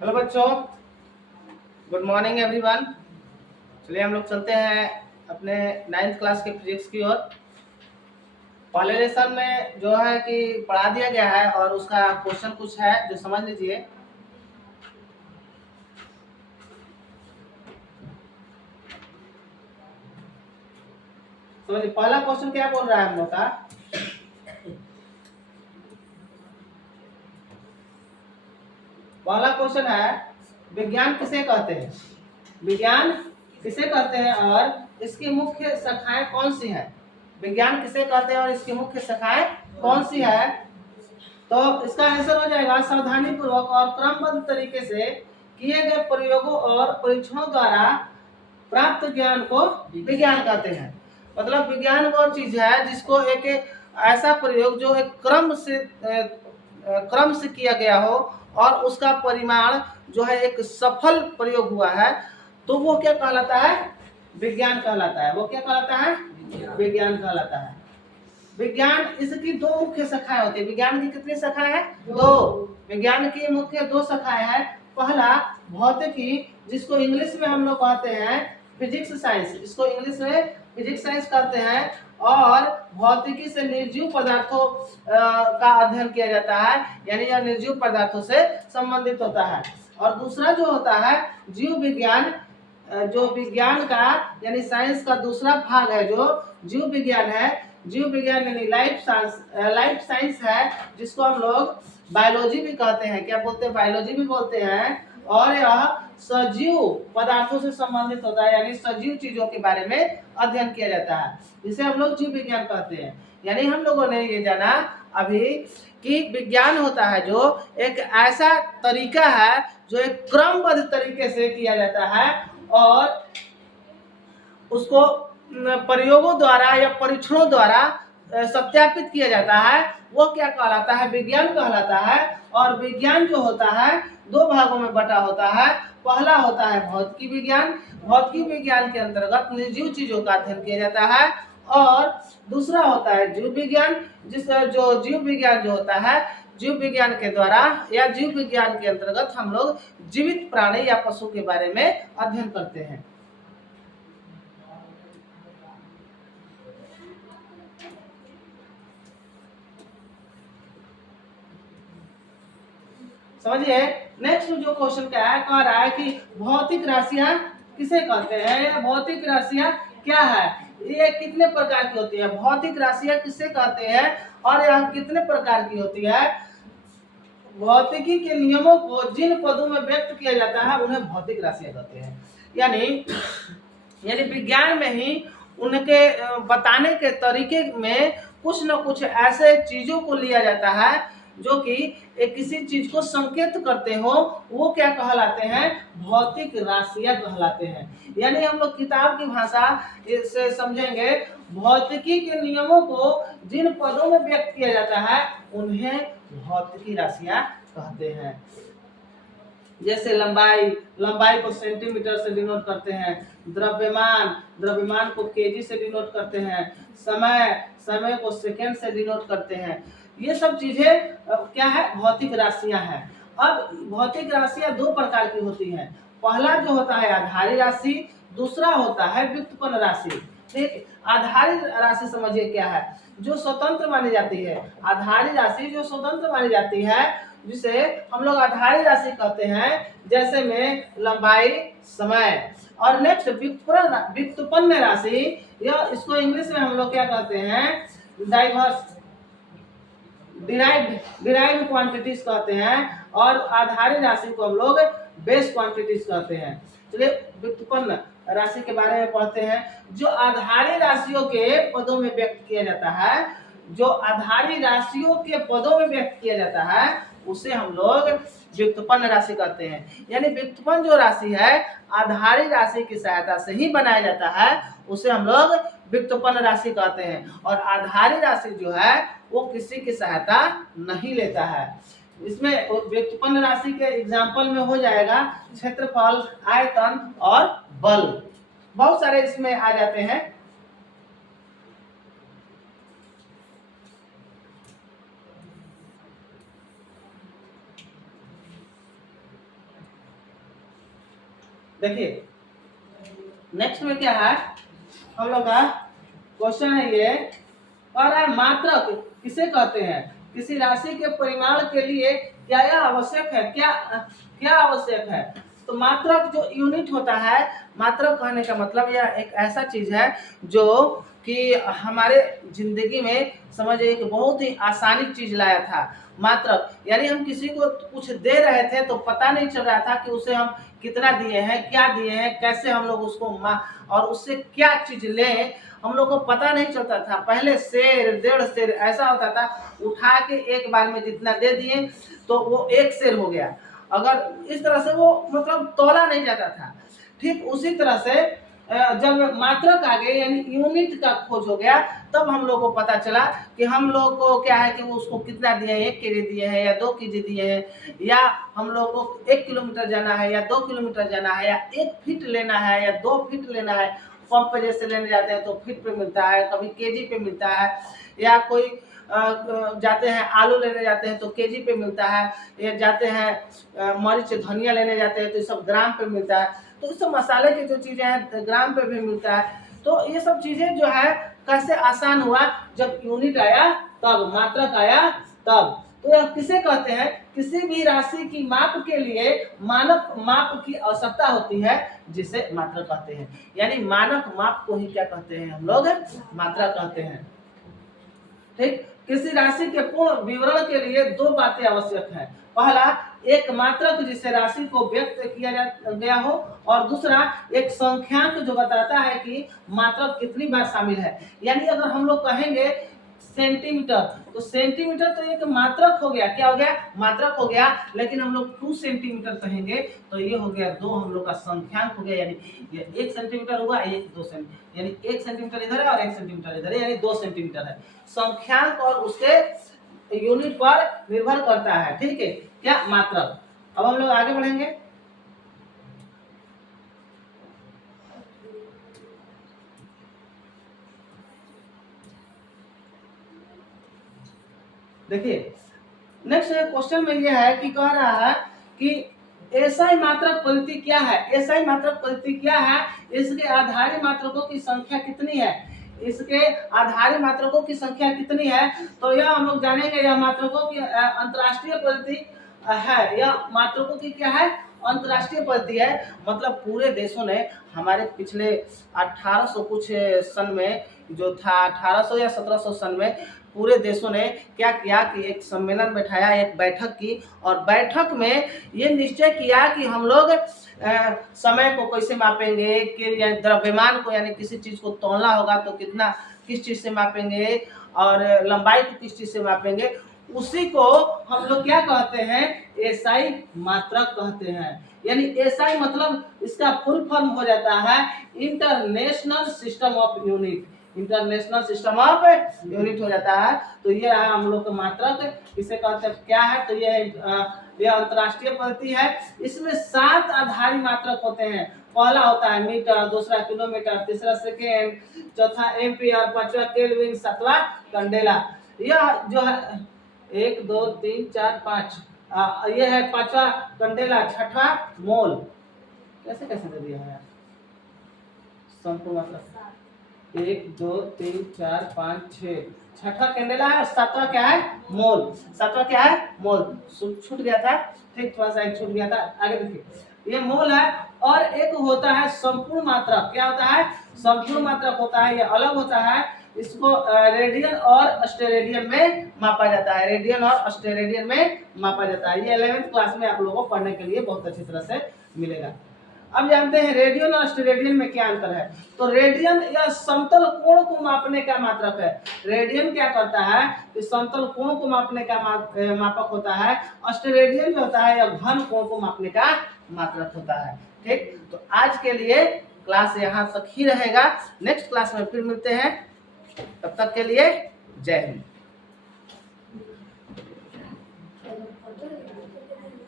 Hello बच्चों, good morning everyone. चलिए हम लोग चलते हैं अपने 9th क्लास के फिजिक्स की ओर। पहले लेसन में जो है कि पढ़ा दिया गया है और उसका क्वेश्चन कुछ है जो समझ लीजिए। समझिए, पहला क्वेश्चन क्या बोल रहा है हम लोग का। पहला क्वेश्चन है, विज्ञान किसे कहते हैं? विज्ञान किसे कहते हैं और इसकी मुख्य शाखाएं कौन सी हैं? विज्ञान किसे कहते हैं और इसकी मुख्य शाखाएं कौन सी है? तो इसका आंसर हो जाएगा, सावधानी पूर्वक और क्रमबद्ध तरीके से किए गए प्रयोगों और परीक्षणों द्वारा प्राप्त ज्ञान को विज्ञान कहते हैं। मतलब विज्ञान वो चीज है जिसको एक ऐसा प्रयोग जो एक क्रम से किया गया हो और उसका परिमाण जो है एक सफल प्रयोग हुआ है, तो वो क्या कहलाता है? विज्ञान कहलाता है। वो क्या कहलाता है? विज्ञान कहलाता है। विज्ञान, इसकी दो मुख्य शाखाएं होती है। विज्ञान की कितनी शाखाएं हैं? दो। विज्ञान की मुख्य दो शाखाएं हैं। पहला भौतिकी, जिसको इंग्लिश में हम लोग कहते हैं फिजिक्स साइंस, इसको इंग्लिश में फिजिक्स साइंस कहते हैं। और भौतिकी से निर्जीव पदार्थों का अध्ययन किया जाता है, यानी यह निर्जीव पदार्थों से संबंधित होता है। और दूसरा जो होता है जीव विज्ञान, जो विज्ञान का यानी साइंस का दूसरा भाग है जो जीव विज्ञान है। जीव विज्ञान यानी लाइफ साइंस है, जिसको हम लोग बायोलॉजी भी कहते हैं। क्या बोलते हैं? बायोलॉजी भी बोलते हैं। और यह सजीव पदार्थों से संबंधित होता है, यानी सजीव चीजों के बारे में अध्ययन किया जाता है, जिसे हम लोग जीव विज्ञान कहते हैं। यानी हम लोगों ने ये जाना अभी कि विज्ञान होता है जो एक ऐसा तरीका है जो एक क्रमबद्ध तरीके से किया जाता है और उसको प्रयोगों द्वारा या परीक्षणों द्वारा सत्यापित किया जाता है। वो क्या कहलाता है? विज्ञान कहलाता है। और विज्ञान जो होता है दो भागों में बटा होता है। पहला होता है भौतिकी विज्ञान। भौतिकी विज्ञान के अंतर्गत निर्जीव चीजों का अध्ययन किया जाता है। और दूसरा होता है जीव विज्ञान, जो जीव विज्ञान जो होता है, जीव विज्ञान के द्वारा या जीव विज्ञान के अंतर्गत हम लोग जीवित प्राणी या पशु के बारे में अध्ययन करते हैं। समझिए, नेक्स्ट जो क्वेश्चन क्या है, कह रहा है कि भौतिक राशियां किसे कहते हैं या भौतिक राशियां क्या है, ये कितने प्रकार की होती है? भौतिक राशियां किसे कहते हैं और यह कितने प्रकार की होती है? भौतिकी के नियमों को जिन पदों में व्यक्त किया जाता है उन्हें भौतिक राशियां कहते हैं। यानी विज्ञान में ही उनके बताने के तरीके में कुछ न कुछ ऐसे चीजों को लिया जाता है जो कि एक किसी चीज को संकेत करते हो, वो क्या कहलाते हैं? भौतिक राशियां कहलाते हैं। यानी हम लोग किताब की भाषा से समझेंगे, भौतिकी के नियमों को जिन पदों में व्यक्त किया जाता है उन्हें भौतिकी राशियां कहते हैं। जैसे लंबाई को सेंटीमीटर से डिनोट करते हैं। द्रव्यमान को केजी से डिनोट करते हैं। समय को सेकंड से डिनोट करते हैं। ये सब चीजें क्या है? भौतिक राशियां हैं। अब भौतिक राशियां दो प्रकार की होती हैं। पहला जो होता है आधारी राशि, दूसरा होता है व्युत्पन्न राशि। ठीक, आधारी राशि समझिए क्या है, जो स्वतंत्र मानी जाती है। आधारी राशि जो स्वतंत्र मानी जाती है, जिसे हम लोग आधारी राशि कहते हैं, जैसे में लंबाई, समय। और नेक्स्ट व्युत्पन्न राशि, यह इसको इंग्लिश में हम लोग क्या कहते हैं? डिराइव्ड क्वांटिटीज कहते हैं। और आधारी राशि को हम लोग बेस क्वांटिटीज कहते हैं। चलिए व्युत्पन्न राशि के बारे में पढ़ते हैं। जो आधारी राशियों के पदों में व्यक्त किया जाता है, जो आधारी राशियों के पदों में व्यक्त किया जाता है उसे हम लोग व्युत्पन्न राशि कहते हैं। यानी व्युत्पन्न जो राशि है आधारी राशि की सहायता से ही बनाया जाता है, उसे हम लोग व्युत्पन्न राशि कहते हैं। और आधारी राशि जो है वो किसी की सहायता नहीं लेता है। इसमें व्युत्पन्न राशि के एग्जाम्पल में हो जाएगा क्षेत्रफल, आयतन और बल, बहुत सारे इसमें आ जाते हैं। देखिए नेक्स्ट में क्या है, हम लोग का क्वेश्चन है ये, और मात्रक किसे कहते हैं, किसी राशि के परिमाण के लिए क्या यह आवश्यक है, क्या आवश्यक है। तो मात्रक जो यूनिट होता है, मात्रक कहने का मतलब यह एक ऐसा चीज है जो कि हमारे जिंदगी में समझिए एक बहुत ही आसानी चीज लाया था। मात्रक यानी हम किसी को कुछ दे रहे थे तो पता नहीं चल रहा था कि उसे हम कितना दिए हैं, क्या दिए हैं, कैसे हम लोग उसको और उससे क्या चीज लें, हम लोग को पता नहीं चलता था। पहले शेर 1.5 शेर ऐसा होता था, उठा के एक बार में जितना दे दिए तो वो 1 शेर हो गया। अगर इस तरह से वो मतलब तोला नहीं जाता था। ठीक उसी तरह से जब मात्रक आ गए यानी यूनिट का खोज हो गया, तब हम लोग को पता चला कि हम लोग को क्या है कि वो उसको कितना दिए हैं, 1 केजी दिए हैं या 2 केजी दिए हैं, या हम लोग को 1 किलोमीटर जाना है या 2 किलोमीटर जाना है, या 1 फीट लेना है या 2 फीट लेना है। पंप पे जैसे लेने जाते हैं तो फीट पे मिलता है, कभी केजी पे मिलता है, या कोई जाते हैं आलू लेने जाते हैं तो केजी पे मिलता है, या जाते हैं मरीच धनिया लेने जाते हैं तो ये सब ग्राम पे मिलता है। तो इस सब मसाले की जो चीज़ें हैं ग्राम पे भी मिलता है। तो ये सब चीज़ें जो है कैसे आसान हुआ, जब यूनिट आया तब, मात्रक आया तब। तो यह किसे कहते हैं, किसी भी राशि की माप के लिए मानक माप की आवश्यकता होती है, जिसे मात्रक कहते हैं। यानी मानक माप को ही क्या कहते हैं हम लोग, मात्रा कहते हैं। ठीक, किसी राशि के पूर्ण विवरण के लिए 2 बातें आवश्यक हैं। पहला, एक मात्रक जिससे राशि को व्यक्त किया गया हो, और दूसरा एक संख्यांक जो बताता है कि मात्रक कितनी बार शामिल है। यानी अगर हम लोग कहेंगे सेंटीमीटर, तो सेंटीमीटर तो एक मात्रक हो गया, क्या हो गया, मात्रक हो गया। लेकिन हम लोग 2 सेंटीमीटर कहेंगे तो ये हो गया 2 हम लोग का संख्यांक हो गया। यानी ये 1 सेंटीमीटर हुआ, 2 सेंटीमीटर, यानी 1 सेंटीमीटर इधर है और 1 सेंटीमीटर इधर है, यानी 2 सेंटीमीटर है। संख्यांक और उसके यूनिट पर निर्भर करता है। ठीक है, क्या, मात्रक। अब हम लोग आगे बढ़ेंगे। देखिए नेक्स्ट क्वेश्चन में यह है कि कह रहा है कि एसआई मात्रक पद्धति क्या है, एसआई मात्रक पद्धति क्या है, इसके आधारी मात्रकों की संख्या कितनी है, इसके आधारी मात्रकों की संख्या कितनी है। तो यह हम लोग जानेंगे, यह मात्रकों की अंतरराष्ट्रीय पद्धति है, यह मात्रकों की क्या है, अंतरराष्ट्रीय पद्धति है। मतलब पूरे देशों ने हमारे पिछले 1800 कुछ सन में जो था, 1800 या 1700 सन में पूरे देशों ने क्या किया कि एक सम्मेलन बैठाया, एक बैठक की, और बैठक में ये निश्चय किया कि हम लोग समय को कैसे मापेंगे, कि द्रव्यमान को यानी किसी चीज़ को तौलना होगा तो कितना, किस चीज़ से मापेंगे, और लंबाई को किस चीज़ से मापेंगे। उसी को हम लोग क्या कहते हैं, एसआई मात्रक कहते हैं। यानी एसआई मतलब इसका फुल फॉर्म हो जाता है international system of unit, international system of unit हो जाता है। तो ये है हम लोग का मात्रक, इसे कहते हैं क्या है, तो यह अंतरराष्ट्रीय पद्धति है। इसमें 7 आधारी मात्रक होते हैं। पहला होता है मीटर, दूसरा किलोमीटर, तीसरा सेकेंड, चौथा एम्पियर, पांचवा केल्विन, सातवां कैंडेला। यह जो है 1 2 3 4 5, यह है पांचवा कैंडेला, छठा मोल। कैसे कैसे दे दिया है संपूर्ण मात्रक, 1 2 3 4 5 6, छठा कैंडेला है, और 7वां क्या है, मोल। 7वां क्या है, मोल। छूट गया था, ठीक, थोड़ा सा छूट गया था। आगे देखिए, ये मोल है। और एक होता है संपूर्ण मात्रक, क्या होता है, संपूर्ण मात्रक होता है, ये अलग होता है। इसको रेडियन और स्टेरेडियन में मापा जाता है, रेडियन और स्टेरेडियन में मापा जाता है। ये 11th क्लास में आप लोगों को पढ़ने के लिए बहुत अच्छी तरह से मिलेगा। अब जानते हैं रेडियन और स्टेरेडियन में क्या अंतर है। तो रेडियन या समतल कोण को मापने का मात्रक है। रेडियन क्या करता है कि समतल कोण को मापने का मापक होता है। स्टेरेडियन जो होता है यह घन कोण को मापने का मात्रक होता है। ठीक, तो आज के लिए क्लास यहाँ तक ही रहेगा। नेक्स्ट क्लास में फिर मिलते हैं, तब तक के लिए जय हिंद।